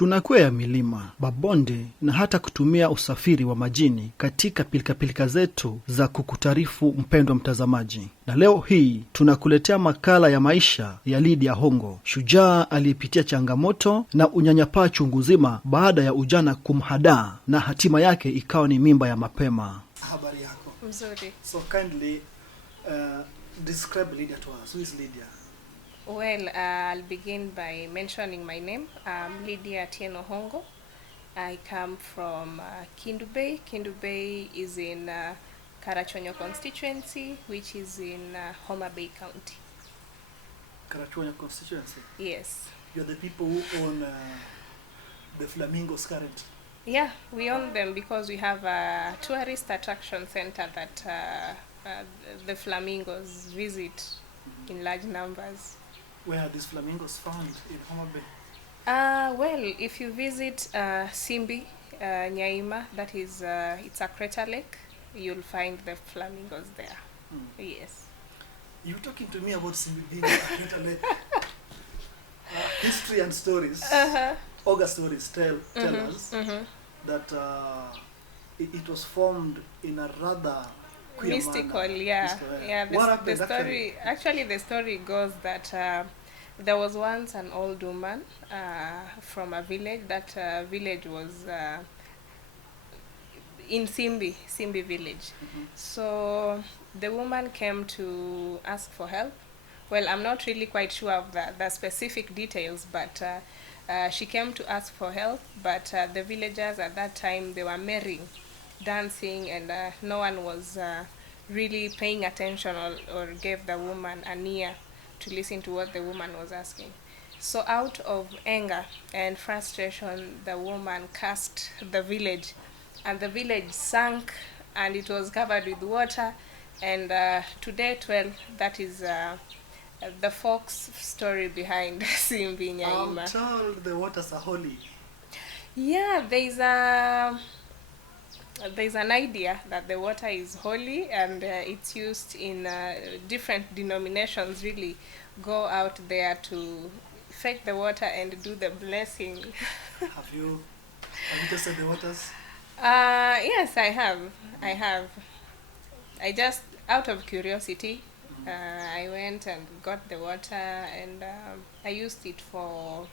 tunakwea milima, mabonde na hata kutumia usafiri wa majini katika pilika zetu za kukutarifu, mpendwa mtazamaji. Na leo hii tunakuletea makala ya maisha ya Lydia Hongo, shujaa aliyepitia changamoto na unyanyapaa chungu nzima baada ya ujana kumhadaa na hatima yake ikawa ni mimba ya mapema. Habari yako? Mzuri. So kindly describe Lydia to us. Who is Lydia? Well, I'll begin by mentioning my name. I'm Lydia Hongo. I come from Kindu Bay. Kindu Bay is in Karachuonyo constituency, which is in Homa Bay County. Karachuonyo constituency? Yes. You're the people who own the flamingos currently? Yeah, we own them because we have a tourist attraction center that the flamingos visit in large numbers. Where are these flamingos found in Homa Bay? Well, if you visit Simbi, Nyaima, that is, it's a crater lake, you'll find the flamingos there. Yes. You're talking to me about Simbi being a crater lake. History and stories, Oga stories tell us that it was formed in a rather mystical, yeah. The story actually the story goes that there was once an old woman from a village. That village was in Simbi village. So the woman came to ask for help. Well, I'm not really quite sure of the specific details, but she came to ask for help. But the villagers at that time, they were merrying, dancing, and no one was really paying attention or gave the woman an ear to listen to what the woman was asking. So out of anger and frustration, the woman cursed the village, and the village sank, and it was covered with water. And today, that is the folk's story behind Simbi Nyaima. I'm told the waters are holy. Yeah, there's an idea that the water is holy, and it's used in different denominations. Really go out there to fetch the water and do the blessing. Have you tested the waters? Yes, I have. I just, out of curiosity, I went and got the water, and I used it for,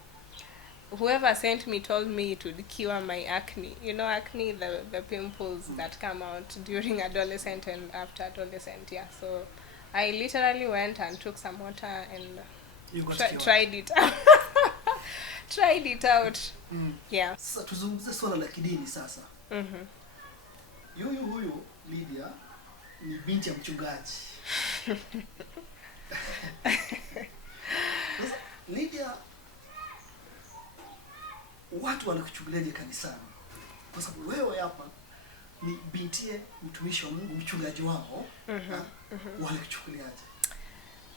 whoever sent me told me it would cure my acne. You know, acne, the pimples that come out during adolescent and after adolescent, yeah. So I literally went and took some water and tried it out. Tried it out. Yeah. Sasa tuzungumzie swala la kidini sasa. Huyu Lydia ni binti ya mchungaji. Lydia, watu wanakuchukuliaje kanisani? Kwa sababu wewe hapa ni bintie mtumishi wa Mungu, mchungaji wao. Wanakuchukuliaje?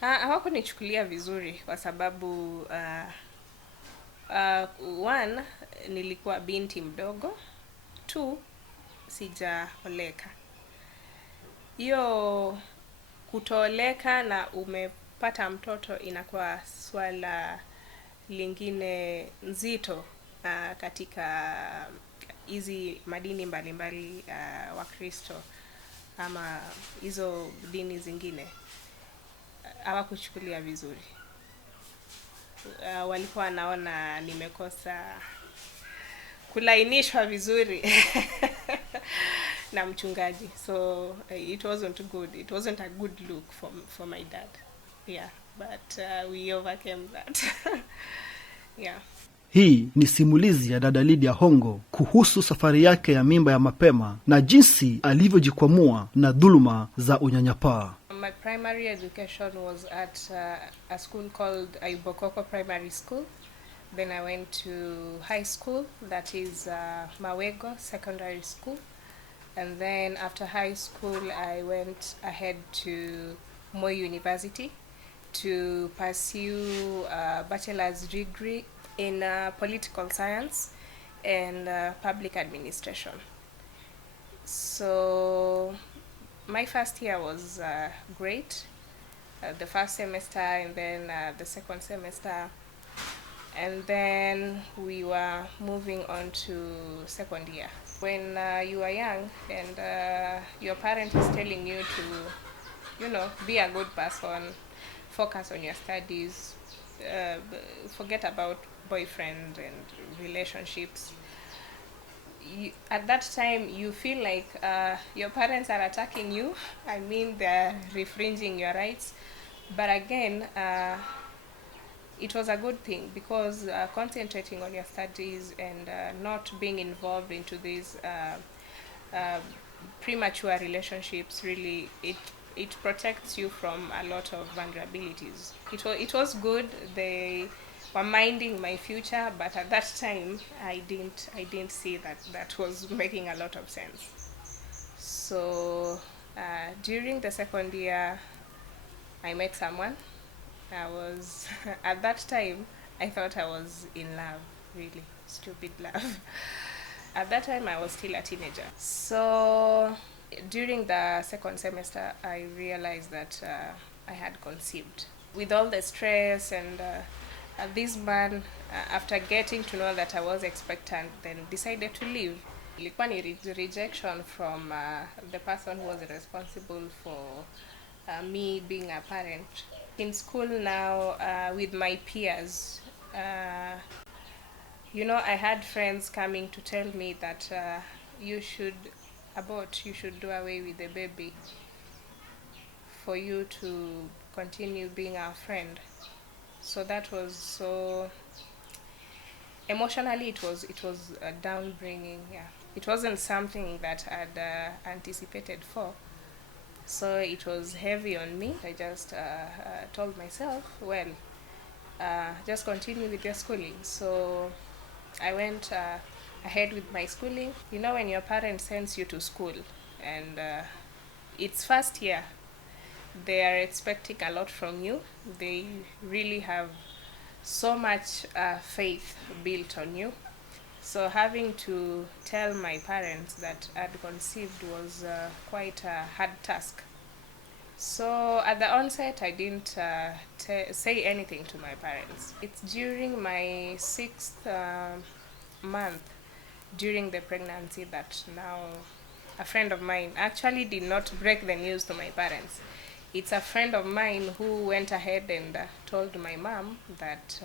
Hawakunichukulia vizuri kwa sababu one, nilikuwa binti mdogo. Two, sijaoleka. Hiyo kutooleka na umepata mtoto inakuwa swala lingine nzito katika hizi madini mbalimbali wa Kristo ama hizo dini zingine. Hawakuchukulia vizuri. Walikuwa wanaona nimekosa kulainishwa vizuri na mchungaji. So it wasn't good. It wasn't a good look for my dad. Yeah, but we overcame that. Yeah. Hii ni simulizi ya Dada Lydia Hongo kuhusu safari yake ya mimba ya mapema na jinsi alivyojikwamua na dhuluma za unyanyapaa. My primary education was at a school called Ibokoko Primary School. Then I went to high school, that is Mawego Secondary School. And then after high school, I went ahead to Moi University to pursue a bachelor's degree in political science and public administration. So my first year was great. The first semester and then the second semester And then we were moving on to second year. When you are young and your parent is telling you to, be a good person, focus on your studies, forget about boyfriend and relationships. At that time, you feel like your parents are attacking you. I mean, they're infringing your rights. But again, it was a good thing because concentrating on your studies and not being involved into these premature relationships, really, it protects you from a lot of vulnerabilities. It was good. They were minding my future, but at that time I didn't see that was making a lot of sense. So during the second year, I met someone. I was at that time I thought I was in love, really stupid love. At that time I was still a teenager. So during the second semester I realized that I had conceived. With all the stress and this man, after getting to know that I was expectant, then decided to leave. Ilikuwa ni rejection from the person who was responsible for me being a parent. In school now, with my peers, I had friends coming to tell me that you should abort, you should do away with the baby for you to continue being our friend. So that was so emotionally it was downbringing. Yeah, it wasn't something that I'd anticipated for. So it was heavy on me. I just told myself, well, just continue with your schooling. So I went ahead with my schooling. When your parents sends you to school and it's first year, they are expecting a lot from you. They really have so much faith built on you. So having to tell my parents that I'd conceived was quite a hard task. So at the onset, I didn't say anything to my parents. It's during my 6th month, during the pregnancy, that now a friend of mine actually did not break the news to my parents. It's a friend of mine who went ahead and told my mom that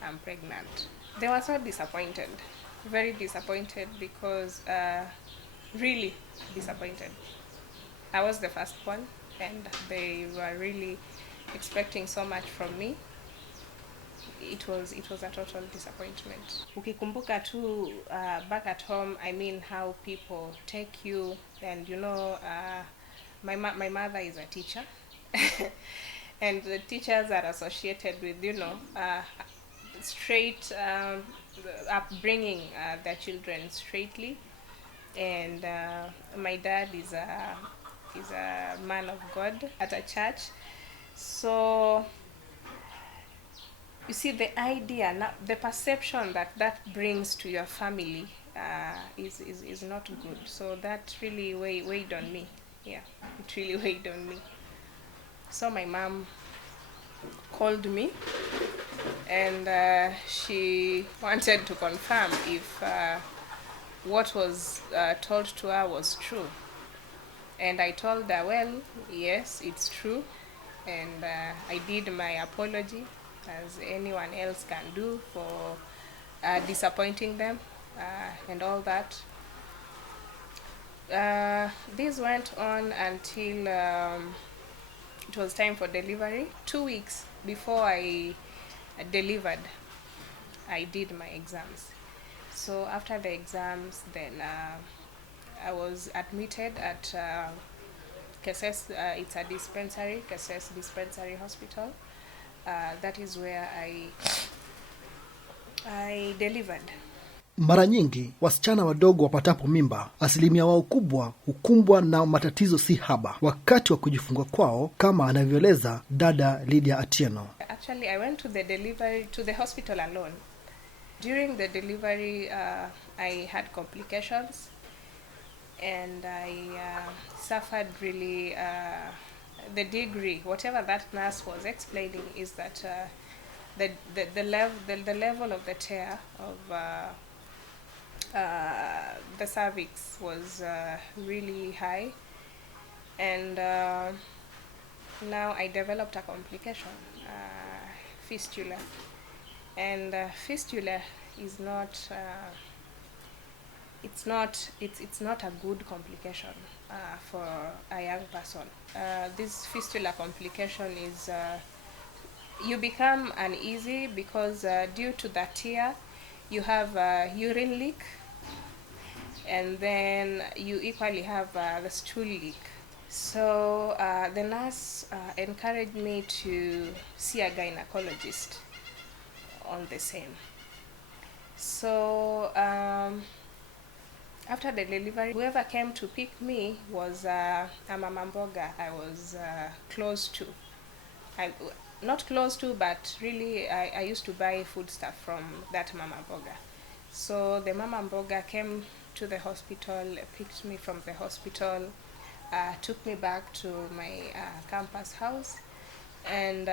I'm pregnant. They were so disappointed, very disappointed, because really disappointed. I was the first one and they were really expecting so much from me. It was a total disappointment. Ukikumbuka tu back at home, I mean how people take you, and my mother is a teacher and the teachers are associated with straight upbringing their children straightly, and my dad is a man of God at a church. So you see, the idea, the perception that brings to your family is not good. So that really weighed on me. Yeah, it really weighed on me. So my mom called me and she wanted to confirm if what was told to her was true. And I told her, well, yes, it's true. And I did my apology, as anyone else can do, for disappointing them and all that. This went on until it was time for delivery. 2 weeks before I delivered, I did my exams. So after the exams, then I was admitted at Keses, it's a dispensary, Keses Dispensary Hospital. That is where I delivered. Mara nyingi wasichana wadogo wapatapo mimba, asilimia wao kubwa hukumbwa na matatizo si haba wakati wa kujifungua kwao, kama anavyoeleza Dada Lydia Atieno. Actually, I went to the hospital alone. During the delivery, I had complications, and I suffered really. The degree, whatever that nurse was explaining, is that the level of the tear of the cervix was really high, and now I developed a complication, fistula, and fistula is not it's not a good complication for a young person. This fistula complication is you become uneasy because due to the tear you have a urine leak, and then you equally have the stool leak. So the nurse encouraged me to see a gynecologist on the same. So after the delivery, whoever came to pick me was a mama mboga I was close to. Not close to, but really I used to buy food stuff from that mama mboga. So the mama mboga came to the hospital, picked me from the hospital, took me back to my campus house, and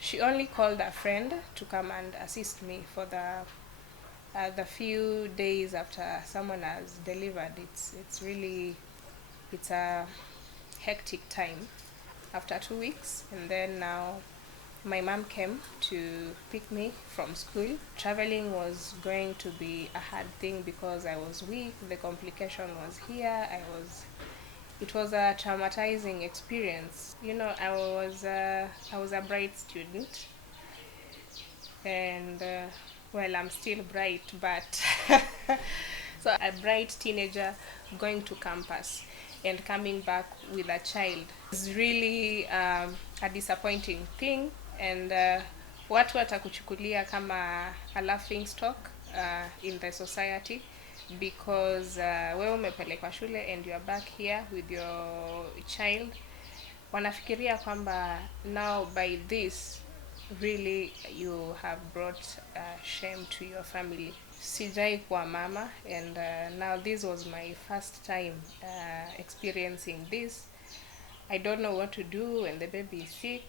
she only called a friend to come and assist me for the few days after someone has delivered. It's a hectic time after 2 weeks, and then now my mom came to pick me from school. Traveling was going to be a hard thing because I was weak, the complication was here, it was a traumatizing experience. You know, I was a bright student, and well, I'm still bright, but so a bright teenager going to campus and coming back with a child is really a disappointing thing, and watu watakuchukulia kama a laughing stock in the society, because wewe umepelekwa shule and you are back here with your child. Wanafikiria kwamba now by this really you have brought shame to your family. Sijai kuwa mama, and now this was my first time experiencing this. I don't know what to do when the baby is sick.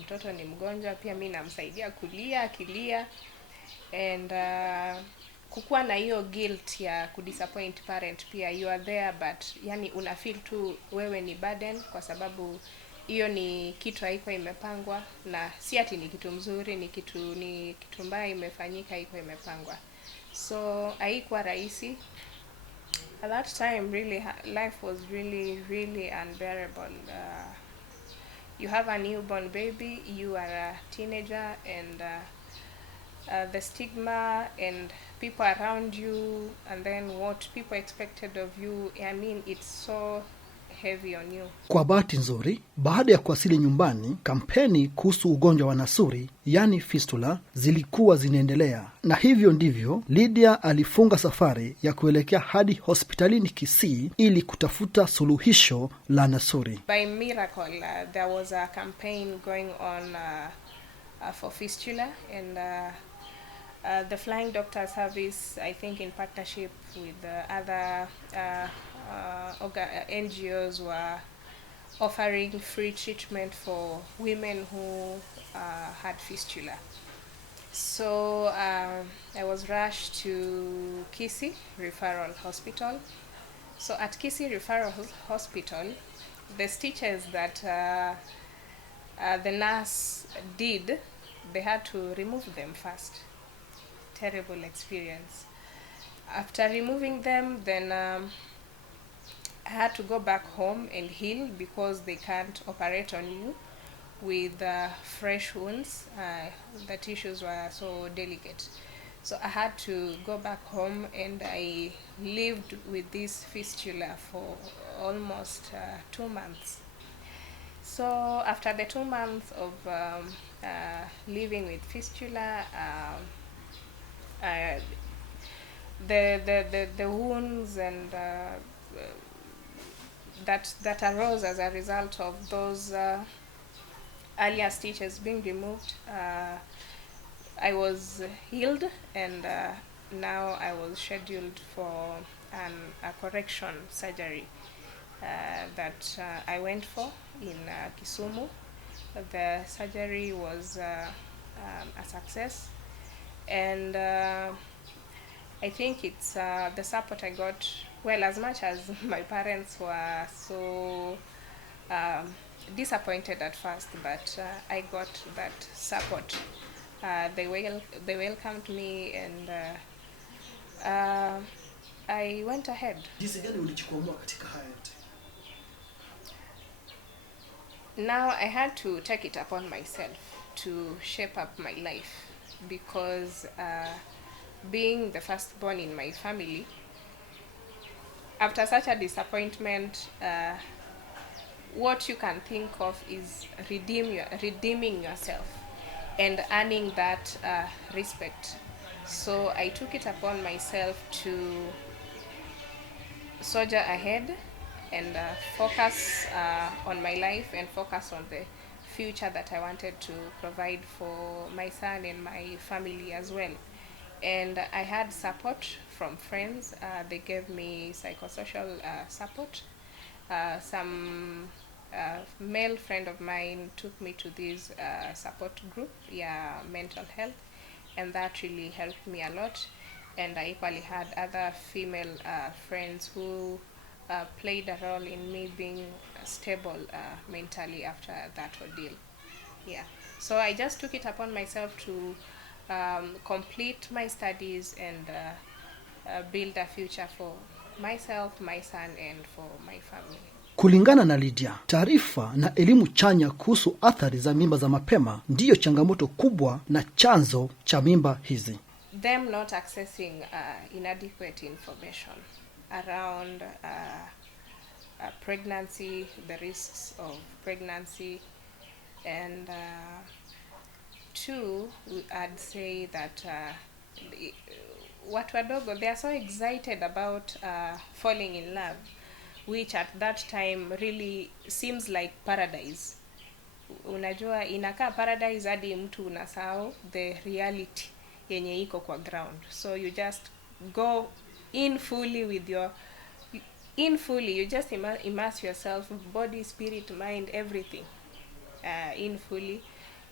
Mtoto ni mgonjwa, pia mimi namsaidia kulia akilia, and kukuwa na hiyo guilt ya kudisappoint parent pia. You are there, but yani una feel tu wewe ni burden, kwa sababu hiyo ni kitu haiko imepangwa, na si ati ni kitu mzuri, ni kitu mbaya imefanyika, haiko imepangwa. So haikuwa rahisi. At that time, really, life was really unbearable. You have a newborn baby, you are a teenager, and the stigma and people around you, and then what people expected of you, I mean, it's so heavy on you. Kwa bahati nzuri, baada ya kuwasili nyumbani, kampeni kuhusu ugonjwa wa nasuri, yani fistula, zilikuwa zinaendelea. Na hivyo ndivyo Lydia alifunga safari ya kuelekea hadi hospitalini Kisii ili kutafuta suluhisho la nasuri. By miracle, there was a campaign going on for fistula, and the Flying Doctor Service, I think in partnership with other NGOs, were offering free treatment for women who had fistula. So I was rushed to Kisii Referral Hospital. So at Kisii Referral Hospital, the stitches that the nurse did, they had to remove them first. Terrible experience. After removing them, then I had to go back home and heal, because they can't operate on you with fresh wounds. The tissues were so delicate. So I had to go back home, and I lived with this fistula for almost 2 months. So after the 2 months of living with fistula, the wounds and that arose as a result of those earlier stitches being removed, I was healed, and now I was scheduled for a correction surgery that I went for in Kisumu. The surgery was a success. And I think it's the support I got. Well, as much as my parents were so disappointed at first, but I got that support. They welcomed me, and I went ahead. Jinsi gani ulijikwamua katika haya yote? Now I had to take it upon myself to shape up my life, because being the firstborn in my family, after such a disappointment, what you can think of is redeeming yourself and earning that respect. So I took it upon myself to soldier ahead and focus on my life and focus on the future that I wanted to provide for my son and my family as well. And I had support from friends. They gave me psychosocial support. Some male friend of mine took me to this support group, mental health, and that really helped me a lot. And I equally had other female friends who played a role in me being stable mentally after that ordeal. So I just took it upon myself to complete my studies and build a future for myself, my son, and for my family. Kulingana na Lydia, taarifa na elimu chanya kuhusu athari za mimba za mapema ndiyo changamoto kubwa na chanzo cha mimba hizi. Them not accessing inadequate information around pregnancy, the risks of pregnancy, and two, I'd say that watu wadogo, they are so excited about falling in love, which at that time really seems like paradise. Unajua inakaa paradise hadi mtu unasahau the reality yenye iko kwa ground. So you just go in fully with your you just immerse yourself, body, spirit, mind, everything in fully.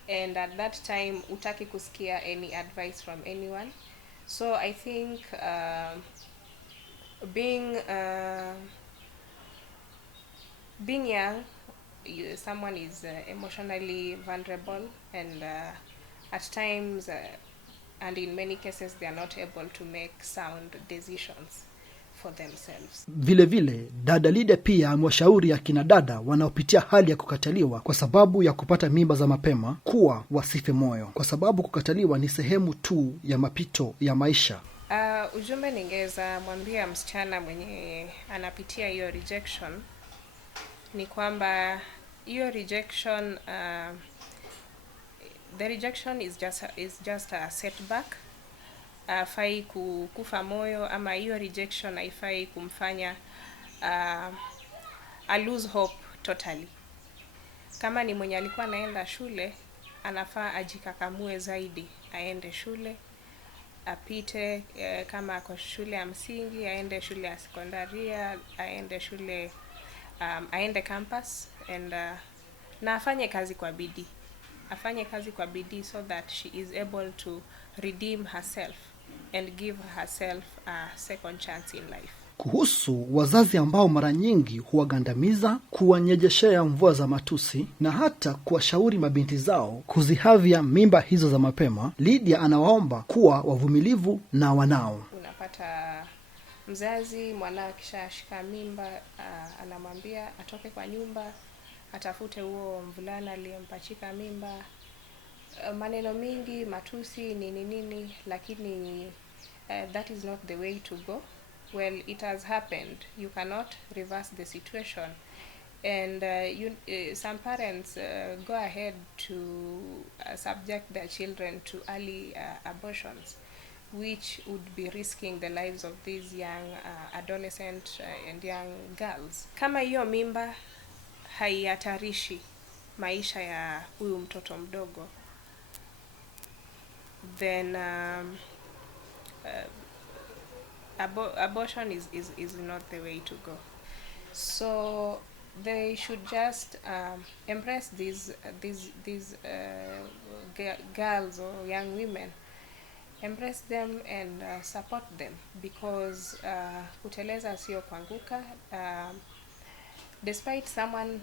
And at that time utaki kusikia any advice from anyone. So I think being young, someone is emotionally vulnerable, and at times and in many cases they are not able to make sound decisions for themselves. Vile Dada Lydia pia amewashauri akina dada wanaopitia hali ya kukataliwa kwa sababu ya kupata mimba za mapema kuwa wasife moyo, kwa sababu kukataliwa ni sehemu tu ya mapito ya maisha. Ujumbe ningeweza mwambia msichana mwenye anapitia hiyo rejection ni kwamba hiyo rejection, the rejection is just a setback. Haifai kufa moyo, ama hiyo rejection haifai kumfanya a lose hope totally. Kama ni mwenye alikuwa anaenda shule, anafaa ajikakamue zaidi, aende shule, apite, kama ako shule ya msingi, aende shule ya sekondaria, aende shule, aende campus, and na afanye kazi kwa bidii. Afanye kazi kwa bidii so that she is able to redeem herself and give herself a second chance in life. Kuhusu wazazi ambao mara nyingi huwagandamiza, kuwanyejeshea mvua za matusi na hata kuwashauri mabinti zao kuzihavya mimba hizo za mapema, Lydia anawaomba kuwa wavumilivu na wanao. Unapata mzazi mwanao akishashika mimba, anamwambia atoke kwa nyumba, atafute huo mvulana aliyempachika mimba, maneno mingi, matusi, nini, lakini that is not the way to go. Well, it has happened. You cannot reverse the situation. And some parents go ahead to subject their children to early abortions, which would be risking the lives of these young adolescent and young girls. Kama hiyo mimba haihatarishi maisha ya huyu mtoto mdogo, then abortion is not the way to go. So they should just embrace these girls or young women, embrace them and support them, because kuteleza sio kuanguka. Despite someone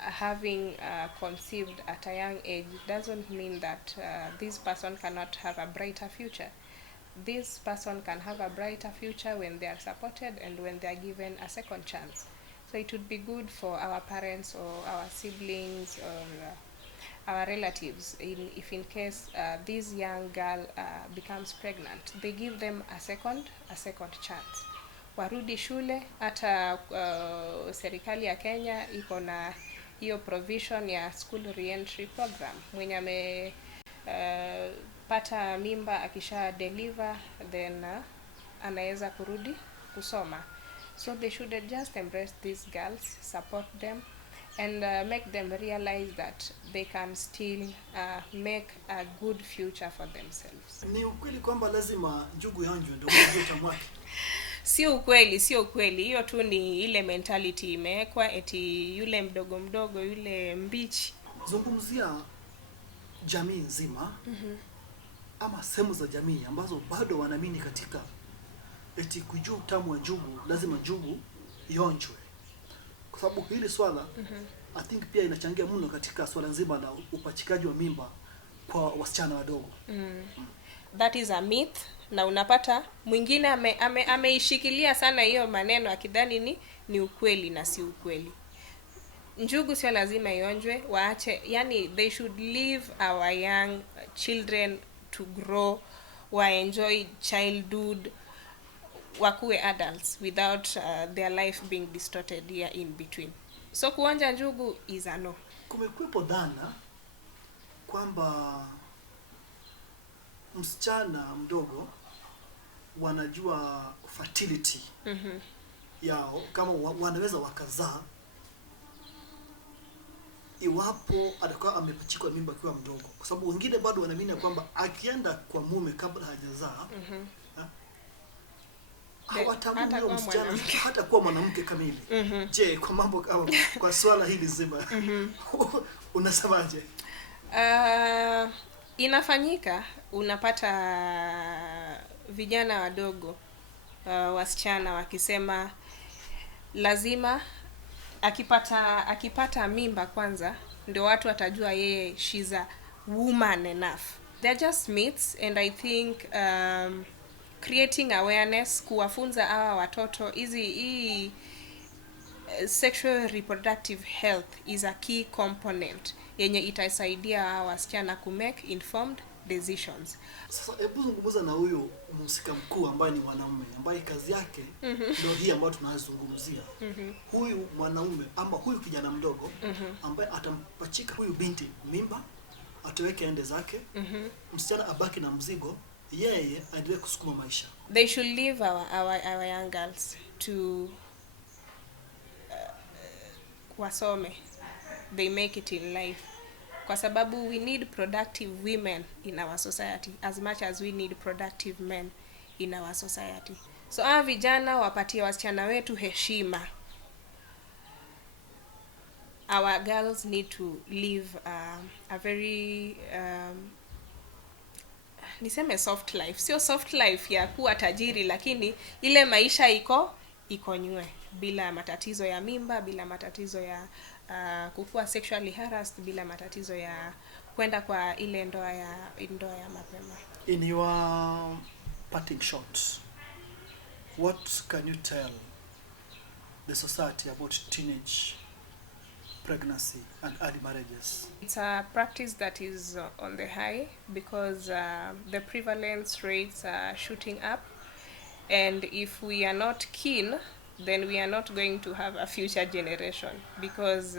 having conceived at a young age, doesn't mean that this person cannot have a brighter future. This person can have a brighter future when they are supported and when they are given a second chance. So it would be good for our parents or our siblings or our relatives, if in case this young girl becomes pregnant, they give them a second chance. Warudi shule. Hata serikali ya Kenya iko na hiyo provision ya school reentry program. Mwenye ame pata mimba akisha deliver, then anaweza kurudi kusoma. So they should just embrace these girls, support them, and make them realize that they can still make a good future for themselves. Ni ukweli kwamba lazima njugu yanjwe ndio kujua tamwake? Sio ukweli. Hiyo tu ni ile mentality imewekwa, eti yule mdogo yule mbichi. Zungumzia jamii nzima, ama sehemu za jamii ambazo bado wanaamini katika eti kujua utamu wa njugu lazima njugu ionjwe. Kwa sababu hili swala I think pia inachangia mno katika swala nzima la upachikaji wa mimba kwa wasichana wadogo. That is a myth, na unapata mwingine ameishikilia sana hiyo maneno akidhani ni ukweli, na si ukweli. Njugu sio lazima ionjwe, waache, yani they should leave our young children to grow, wa enjoy childhood, wakuwe adults without their life being distorted here in between. So kuonja njugu is a no. Kumekuwepo dhana kwamba msichana mdogo wanajua fertility yao, kama wanaweza wakazaa iwapo atakuwa amepachikwa mimba akiwa mdogo. Kwa sababu wengine bado wanaamini kwamba akienda kwa mume kabla hajazaa hawatambui huyo msichana hata kuwa mwanamke kamili. Je, kwa mambo kama kwa swala hili zima unasemaje? Inafanyika, unapata vijana wadogo, wasichana wakisema lazima akipata mimba kwanza ndio watu watajua yeye she's a woman enough. They're just myths, and I think creating awareness, kuwafunza hawa watoto hii sexual reproductive health is a key component yenye itasaidia hawa wasichana ku make informed decisions. Sasa hebu zungumza na huyo mhusika mkuu ambaye ni mwanamume, ambaye kazi yake ndio hii ambayo tunazungumzia. Huyu mwanaume ama huyu kijana mdogo ambaye atampachika huyu binti mimba, ataweke ende zake, msichana abaki na mzigo, yeye aendelee kusukuma maisha. They should leave our young girls to wasome, they make it in life. Kwa sababu we need productive women in our society as much as we need productive men in our society. So hawa vijana wapatie wasichana wetu heshima. Our girls need to live a very niseme soft life. Sio soft life ya kuwa tajiri, lakini ile maisha iko nywe, bila matatizo ya mimba, bila matatizo ya kukua sexually harassed, bila matatizo ya kwenda kwa ile ndoa ya mapema. In your parting shots, what can you tell the society about teenage pregnancy and early marriages? It's a practice that is on the high because the prevalence rates are shooting up, and if we are not keen, then we are not going to have a future generation, because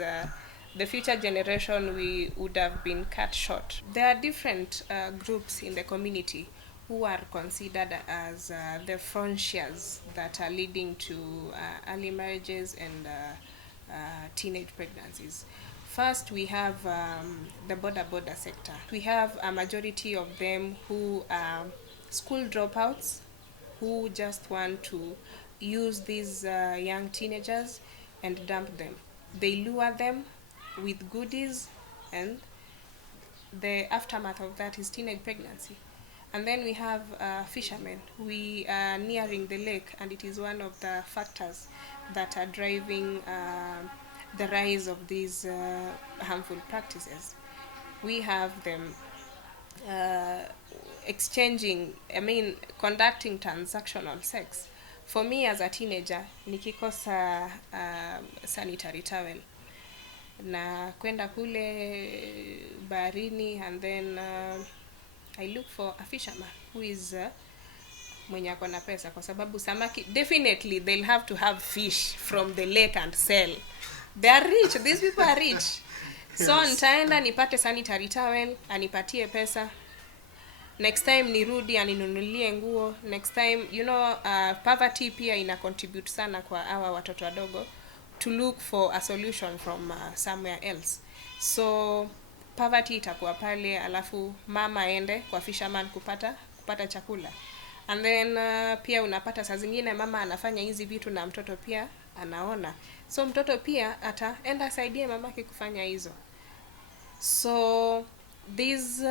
the future generation we would have been cut short. There are different groups in the community who are considered as the frontiers that are leading to early marriages and teenage pregnancies. First, we have the border sector. We have a majority of them who are school dropouts, who just want to use these young teenagers and dump them. They lure them with goodies and the aftermath of that is teenage pregnancy. And then we have fishermen. We are nearing the lake, and it is one of the factors that are driving the rise of these harmful practices. We have them conducting transactional sex. For me as a teenager, nikikosa sanitary towel na kwenda kule baharini, and then I look for a fisherman who is mwenye ako na pesa, kwa sababu samaki, definitely they'll have to have fish from the lake and sell. They are rich, these people are rich. So nitaenda nipate sanitary towel, anipatie pesa. Next time nirudi aninunulie nguo. Next time, poverty pia ina contribute sana kwa hawa watoto wadogo to look for a solution from somewhere else. So poverty itakuwa pale, alafu mama aende kwa fisherman kupata chakula. And then pia unapata saa zingine mama anafanya hizi vitu na mtoto pia anaona. So mtoto pia ataenda saidie mamake kufanya hizo. So these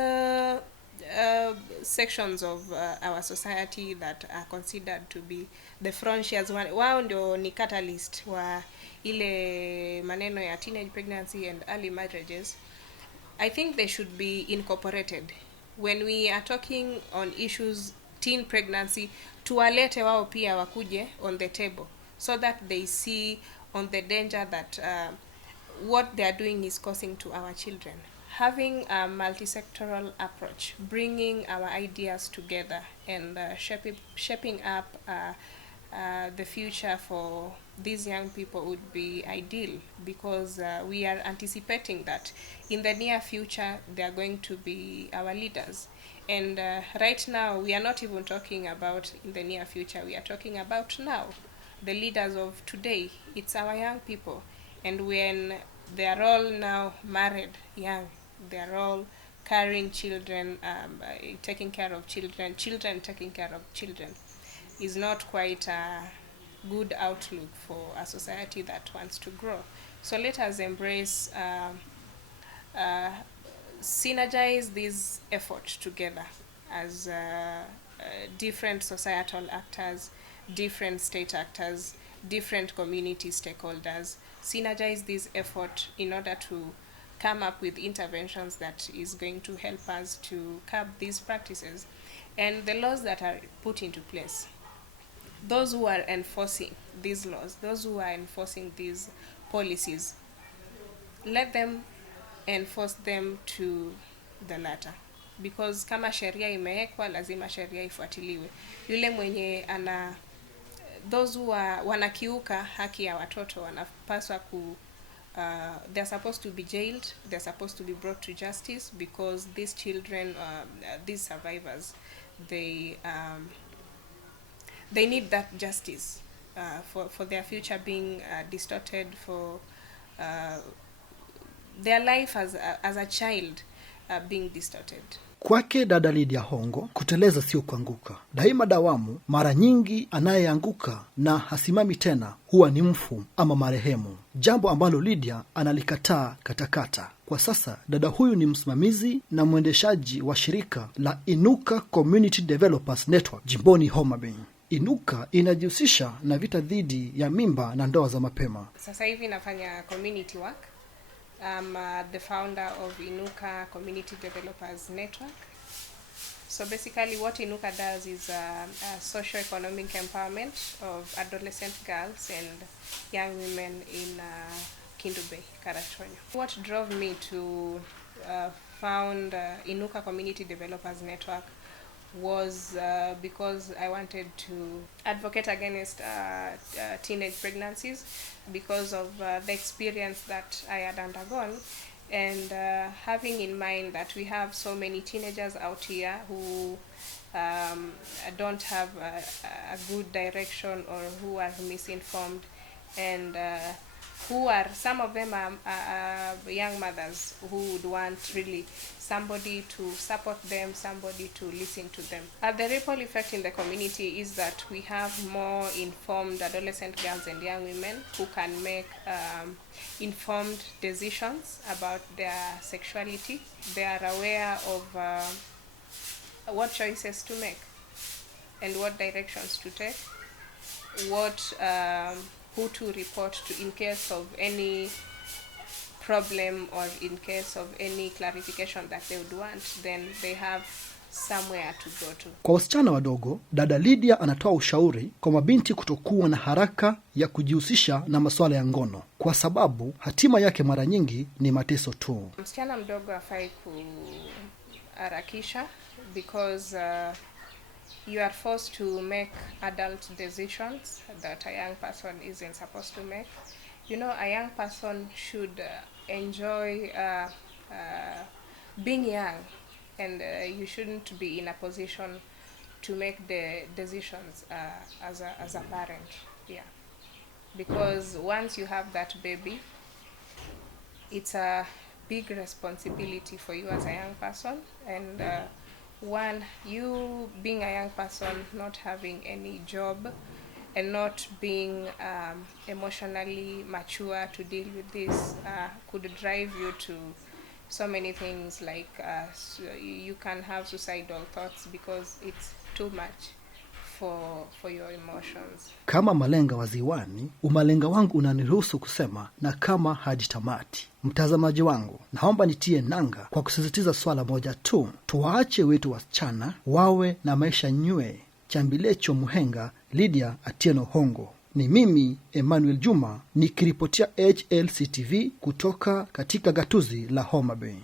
sections of our society that are considered to be the frontiers, wao ndio ni catalyst wa ile maneno ya teenage pregnancy and early marriages. I think they should be incorporated when we are talking on issues teen pregnancy. Tuwalete wao pia wakuje on the table, so that they see on the danger that what they are doing is causing to our children. Having a multi-sectoral approach, bringing our ideas together, and shaping up the future for these young people would be ideal, because we are anticipating that in the near future they are going to be our leaders. And right now we are not even talking about in the near future, we are talking about now. The leaders of today, it's our young people. And when they are all now married young, they are all carrying children, taking care of children taking care of children, is not quite a good outlook for a society that wants to grow. So let us embrace, synergize this effort together as different societal actors, different state actors, different community stakeholders. Synergize this effort in order to come up with interventions that is going to help us to curb these practices. And the laws that are put into place, those who are enforcing these laws, those who are enforcing these policies, let them enforce them to the latter. Because kama sheria imewekwa, lazima sheria ifuatiliwe. Yule mwenye those who are wanakiuka haki ya watoto wanapaswa they're supposed to be jailed, they're supposed to be brought to justice, because these children, these survivors, they need that justice for their future being distorted, for their life as a child being distorted. Kwake Dada Lydia Hongo, kuteleza sio kuanguka. Daima dawamu, mara nyingi anayeanguka na hasimami tena huwa ni mfu ama marehemu. Jambo ambalo Lydia analikataa katakata. Kwa sasa dada huyu ni msimamizi na mwendeshaji wa shirika la Inuka Community Developers Network jimboni Homa Bay. Inuka inajihusisha na vita dhidi ya mimba na ndoa za mapema. Sasa hivi nafanya community work. I'm the founder of Inuka Community Developers Network. So basically what Inuka does is socio-economic empowerment of adolescent girls and young women in Kindu Bay, Karachuonyo. What drove me to found Inuka Community Developers Network was because I wanted to advocate against teenage pregnancies, because of the experience that I had undergone, and having in mind that we have so many teenagers out here who don't have a good direction, or who are misinformed, and some of them are young mothers who would want really somebody to support them, somebody to listen to them. The ripple effect in the community is that we have more informed adolescent girls and young women who can make informed decisions about their sexuality. They are aware of what choices to make and what directions to take, who to report to in case of any problem or in case of any clarification that they would want, then they have somewhere to go to. Kwa wasichana wadogo, Dada Lydia anatoa ushauri kwa mabinti kutokuwa na haraka ya kujihusisha na masuala ya ngono, kwa sababu hatima yake mara nyingi ni mateso tu. Msichana mdogo hafai kuharakisha because you are forced to make adult decisions that a young person isn't supposed to make. You know, a young person should enjoy being young, and you shouldn't be in a position to make the decisions as a parent. Yeah, because once you have that baby, it's a big responsibility for you as a young person, and you being a young person, not having any job and not being emotionally mature to deal with this could drive you to so many things, like you can have suicidal thoughts because it's too much for your emotions. Kama malenga wa Ziwani, umalenga wangu unaniruhusu kusema na kama hadi tamati. Mtazamaji wangu, naomba nitie nanga kwa kusisitiza swala moja tu: tuwaache wetu wasichana wawe na maisha nywe. Chambilecho Muhenga, Lydia Hongo. Ni mimi Emmanuel Juma nikiripotia HLCTV kutoka katika gatuzi la Homa Bay.